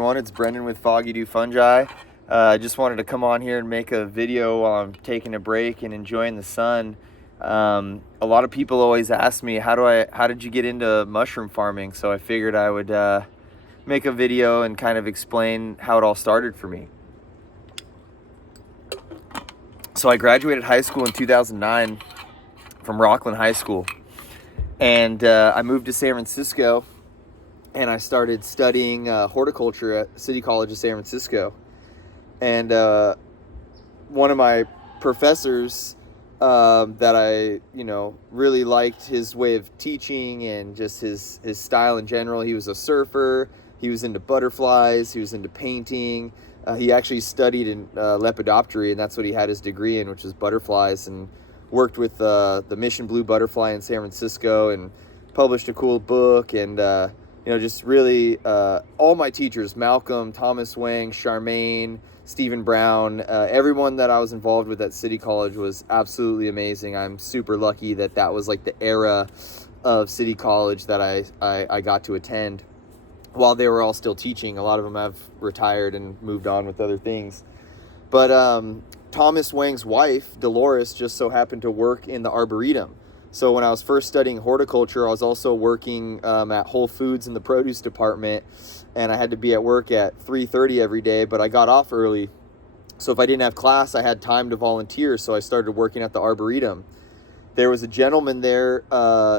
Everyone, it's Brendan with Foggy Do Fungi. I just wanted to come on here and make a video while I'm taking a break and enjoying the sun. A lot of people always ask me, how did you get into mushroom farming? So I figured I would make a video and kind of explain how it all started for me. So I graduated high school in 2009 from Rockland High School, and I moved to San Francisco, and I started studying horticulture at City College of San Francisco. And one of my professors that I really liked his way of teaching and just his style in general. He was a surfer. He was into butterflies. He was into painting. He actually studied in lepidoptery, and that's what he had his degree in, which is butterflies, and worked with the Mission Blue butterfly in San Francisco and published a cool book. And just really all my teachers, Malcolm, Thomas Wang, Charmaine, Stephen Brown, everyone that I was involved with at City College was absolutely amazing. I'm super lucky that was like the era of City College that I got to attend while they were all still teaching. A lot of them have retired and moved on with other things. But Thomas Wang's wife, Dolores, just so happened to work in the Arboretum. So when I was first studying horticulture, I was also working at Whole Foods in the produce department, and I had to be at work at 3:30 every day, but I got off early. So if I didn't have class, I had time to volunteer, so I started working at the Arboretum. There was a gentleman there,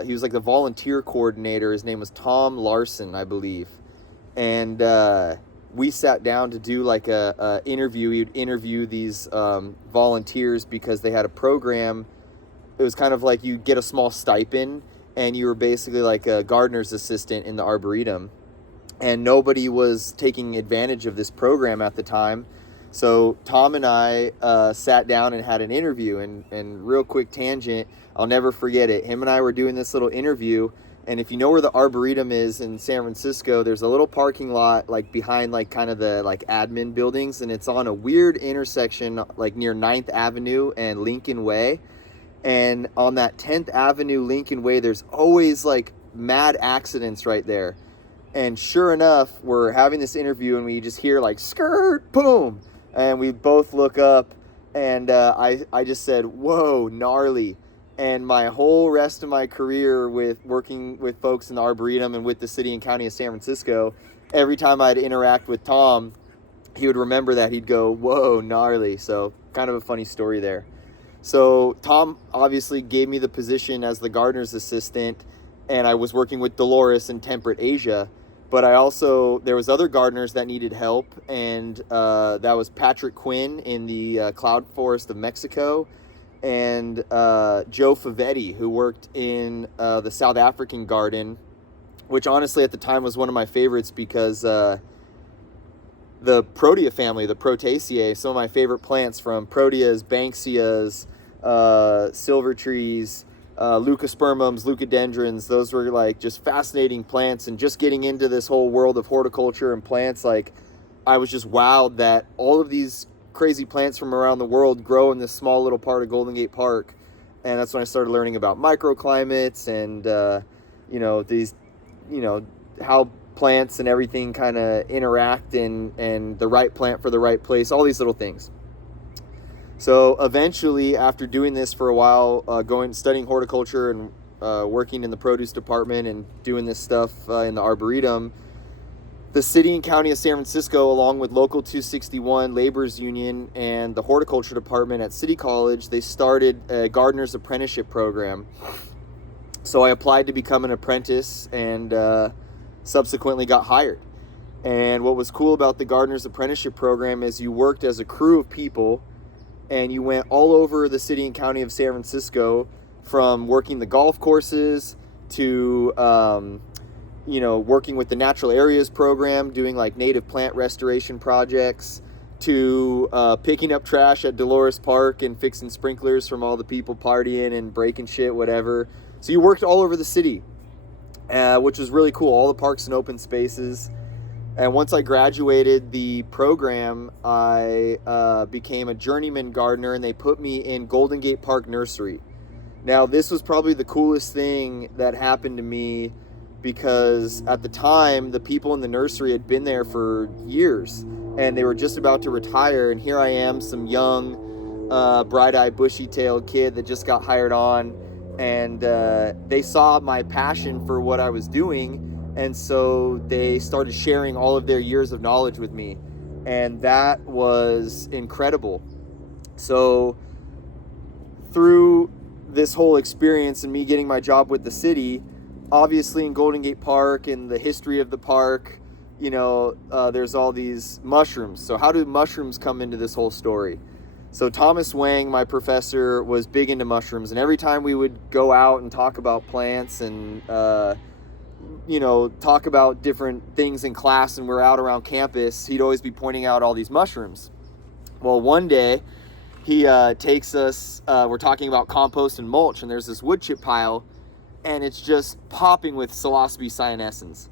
he was like the volunteer coordinator. His name was Tom Larson, I believe. And we sat down to do like a interview. He would interview these volunteers because they had a program. It was kind of like you get a small stipend, and you were basically like a gardener's assistant in the Arboretum. And nobody was taking advantage of this program at the time. So Tom and I sat down and had an interview. And real quick tangent, I'll never forget it. Him and I were doing this little interview. And if you know where the Arboretum is in San Francisco, there's a little parking lot like behind like kind of the like admin buildings. And it's on a weird intersection like near 9th Avenue and Lincoln Way. And on that 10th Avenue Lincoln Way, there's always like mad accidents right there. And sure enough, we're having this interview and we just hear like skirt, boom. And we both look up, and I just said, whoa, gnarly. And my whole rest of my career with working with folks in the Arboretum and with the city and county of San Francisco, every time I'd interact with Tom, he would remember that. He'd go, whoa, gnarly. So kind of a funny story there. So Tom obviously gave me the position as the gardener's assistant, and I was working with Dolores in Temperate Asia. But there was other gardeners that needed help, and that was Patrick Quinn in the Cloud Forest of Mexico, and Joe Favetti, who worked in the South African garden, which honestly at the time was one of my favorites because the Protea family, the Proteaceae, some of my favorite plants, from Proteas, Banksias, silver trees, leucospermums, leucodendrons, those were like just fascinating plants. And just getting into this whole world of horticulture and plants, like I was just wowed that all of these crazy plants from around the world grow in this small little part of Golden Gate Park. And that's when I started learning about microclimates and how plants and everything kind of interact, and the right plant for the right place, all these little things. So eventually, after doing this for a while, studying horticulture and working in the produce department and doing this stuff in the Arboretum, the city and county of San Francisco, along with Local 261, Labor's Union, and the horticulture department at City College, they started a gardener's apprenticeship program. So I applied to become an apprentice and subsequently got hired. And what was cool about the gardener's apprenticeship program is you worked as a crew of people, and you went all over the city and county of San Francisco, from working the golf courses to working with the natural areas program, doing like native plant restoration projects, to picking up trash at Dolores Park and fixing sprinklers from all the people partying and breaking shit, whatever. So you worked all over the city, which was really cool, all the parks and open spaces. And once I graduated the program, I became a journeyman gardener, and they put me in Golden Gate Park Nursery. Now, this was probably the coolest thing that happened to me because at the time the people in the nursery had been there for years and they were just about to retire, and here I am, some young bright-eyed bushy-tailed kid that just got hired on, and they saw my passion for what I was doing, and so they started sharing all of their years of knowledge with me, and that was incredible. So through this whole experience and me getting my job with the city, obviously in Golden Gate Park and the history of the park, there's all these mushrooms. So how do mushrooms come into this whole story? So Thomas Wang, my professor, was big into mushrooms, and every time we would go out and talk about plants and talk about different things in class and we're out around campus, he'd always be pointing out all these mushrooms. Well, one day he takes us, we're talking about compost and mulch, and there's this wood chip pile, and it's just popping with Psilocybe cyanescens.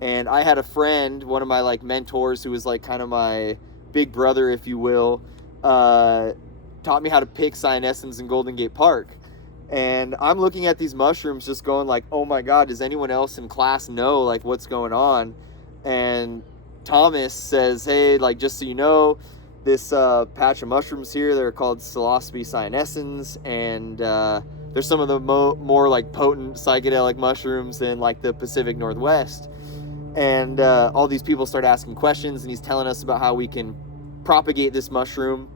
And I had a friend, one of my mentors, who was kind of my big brother, if you will, taught me how to pick cyanescens in Golden Gate Park. And I'm looking at these mushrooms just going oh my God, does anyone else in class know what's going on? And Thomas says, hey, just so you know, this patch of mushrooms here, they're called Psilocybe cyanescens, and they're some of the more potent psychedelic mushrooms in the Pacific Northwest. And all these people start asking questions, and he's telling us about how we can propagate this mushroom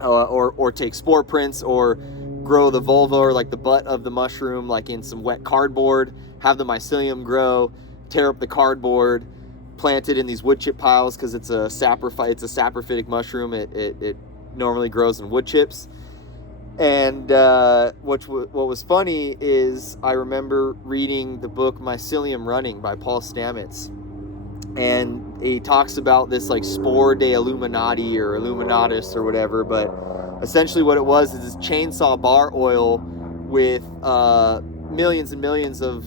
or take spore prints or grow the vulva or the butt of the mushroom in some wet cardboard, have the mycelium grow, tear up the cardboard, plant it in these wood chip piles because it's a saprophytic mushroom. It normally grows in wood chips. And what was funny is I remember reading the book Mycelium Running by Paul Stamets, and he talks about this spore de Illuminati or Illuminatus or whatever, but essentially what it was is this chainsaw bar oil with millions and millions of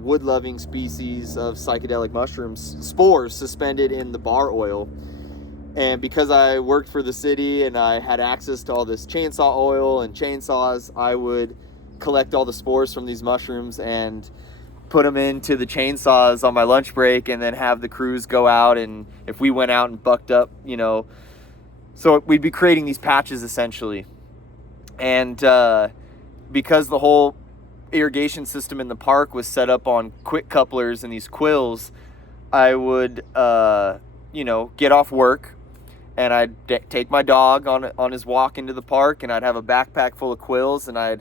wood-loving species of psychedelic mushrooms, spores suspended in the bar oil. And because I worked for the city and I had access to all this chainsaw oil and chainsaws, I would collect all the spores from these mushrooms and put them into the chainsaws on my lunch break, and then have the crews go out, and if we went out and bucked up, so we'd be creating these patches essentially. And because the whole irrigation system in the park was set up on quick couplers and these quills, I would get off work, and I'd take my dog on his walk into the park, and I'd have a backpack full of quills, and I'd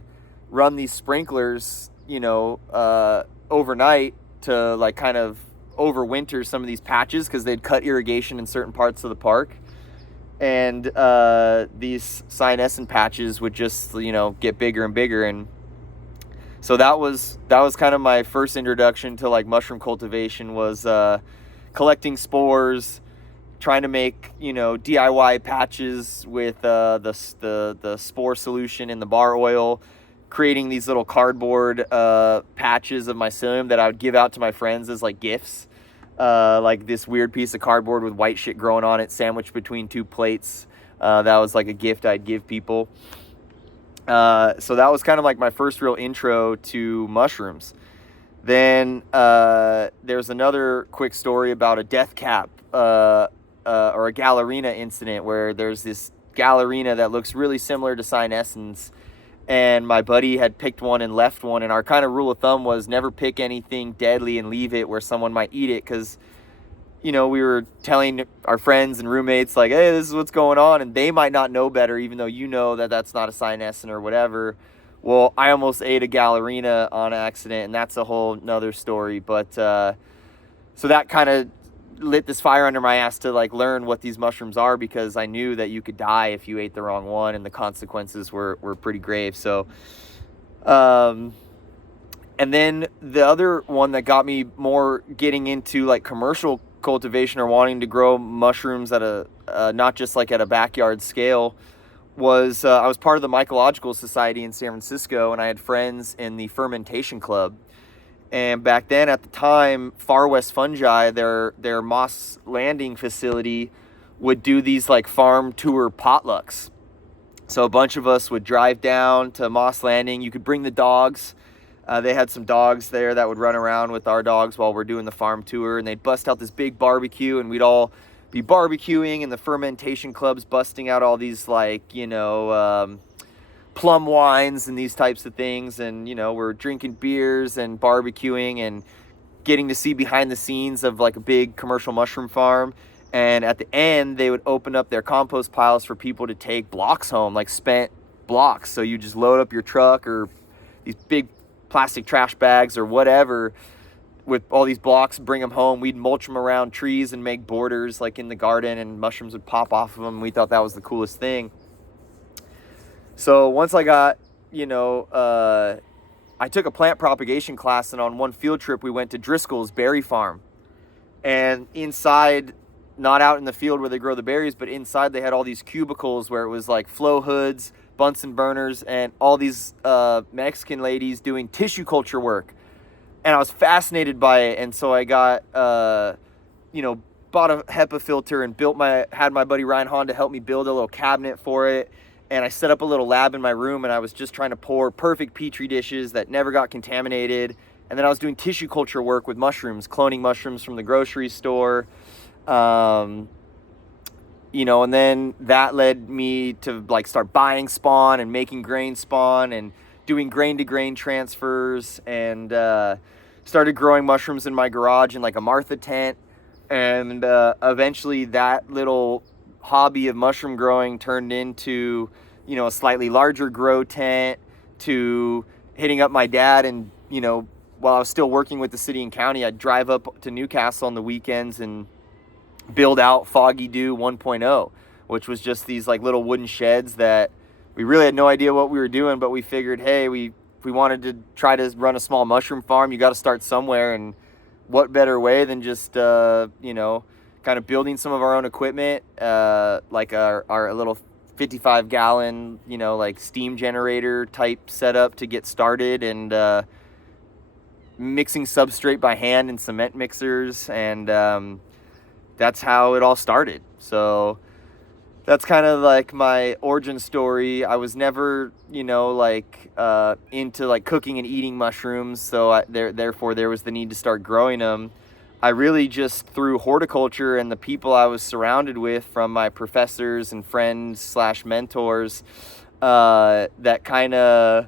run these sprinklers, overnight to kind of overwinter some of these patches because they'd cut irrigation in certain parts of the park. And these cyanescent patches would just, get bigger and bigger. And so that was kind of my first introduction to mushroom cultivation, was collecting spores, trying to make DIY patches with the spore solution in the bar oil, creating these little cardboard patches of mycelium that I would give out to my friends as gifts, this weird piece of cardboard with white shit growing on it sandwiched between two plates. That was a gift I'd give people. So that was kind of my first real intro to mushrooms. Then there's another quick story about a death cap or a Galerina incident, where there's this Galerina that looks really similar to cyanescens, and my buddy had picked one and left one, and our kind of rule of thumb was never pick anything deadly and leave it where someone might eat it, because we were telling our friends and roommates hey, this is what's going on, and they might not know better, even though that that's not a cyanescen or whatever. Well, I almost ate a Galerina on accident, and that's a whole nother story. But so that kind of lit this fire under my ass to learn what these mushrooms are, because I knew that you could die if you ate the wrong one, and the consequences were pretty grave. So and then the other one that got me more getting into commercial cultivation or wanting to grow mushrooms at a not just at a backyard scale was I was part of the Mycological Society in San Francisco, and I had friends in the Fermentation Club. And back then, at the time, Far West Fungi, their Moss Landing facility, would do these farm tour potlucks. So a bunch of us would drive down to Moss Landing. You could bring the dogs. They had some dogs there that would run around with our dogs while we're doing the farm tour, and they'd bust out this big barbecue, and we'd all be barbecuing, and the fermentation club's busting out all these, like, plum wines and these types of things, and we're drinking beers and barbecuing and getting to see behind the scenes of like a big commercial mushroom farm. And at the end, they would open up their compost piles for people to take blocks home, like spent blocks. So you just load up your truck or these big plastic trash bags or whatever with all these blocks, bring them home. We'd mulch them around trees and make borders like in the garden, and mushrooms would pop off of them. And we thought that was the coolest thing. So once I got, I took a plant propagation class, and on one field trip we went to Driscoll's berry farm. And inside, not out in the field where they grow the berries, but inside they had all these cubicles where it was like flow hoods, Bunsen burners, and all these Mexican ladies doing tissue culture work. And I was fascinated by it, and so I got, bought a HEPA filter and had my buddy Ryan Honda help me build a little cabinet for it. And I set up a little lab in my room, and I was just trying to pour perfect Petri dishes that never got contaminated. And then I was doing tissue culture work with mushrooms, cloning mushrooms from the grocery store. And then that led me to like start buying spawn and making grain spawn and doing grain to grain transfers, and started growing mushrooms in my garage in like a Martha tent. And eventually that little hobby of mushroom growing turned into, a slightly larger grow tent, to hitting up my dad. And, while I was still working with the city and county, I'd drive up to Newcastle on the weekends and build out Foggy Dew 1.0, which was just these like little wooden sheds that we really had no idea what we were doing, but we figured, hey, if we wanted to try to run a small mushroom farm, you got to start somewhere. And what better way than just, kind of building some of our own equipment, like our little 55 gallon, like steam generator type setup to get started, and mixing substrate by hand in cement mixers. And that's how it all started. So that's kind of like my origin story. I was never, into like cooking and eating mushrooms. So therefore there was the need to start growing them. I really just, through horticulture and the people I was surrounded with from my professors and friends / mentors, that kind of,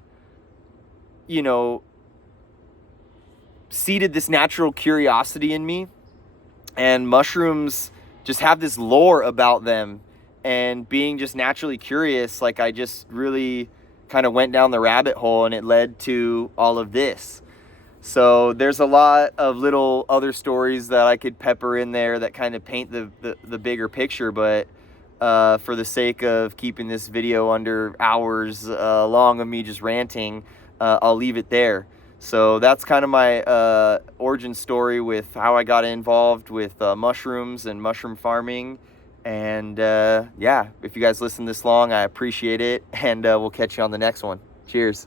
seeded this natural curiosity in me. And mushrooms just have this lore about them, and being just naturally curious, like I just really kind of went down the rabbit hole, and it led to all of this. So there's a lot of little other stories that I could pepper in there that kind of paint the bigger picture, but for the sake of keeping this video under hours long of me just ranting, I'll leave it there. So that's kind of my origin story with how I got involved with mushrooms and mushroom farming. And if you guys listen this long, I appreciate it, and we'll catch you on the next one. Cheers.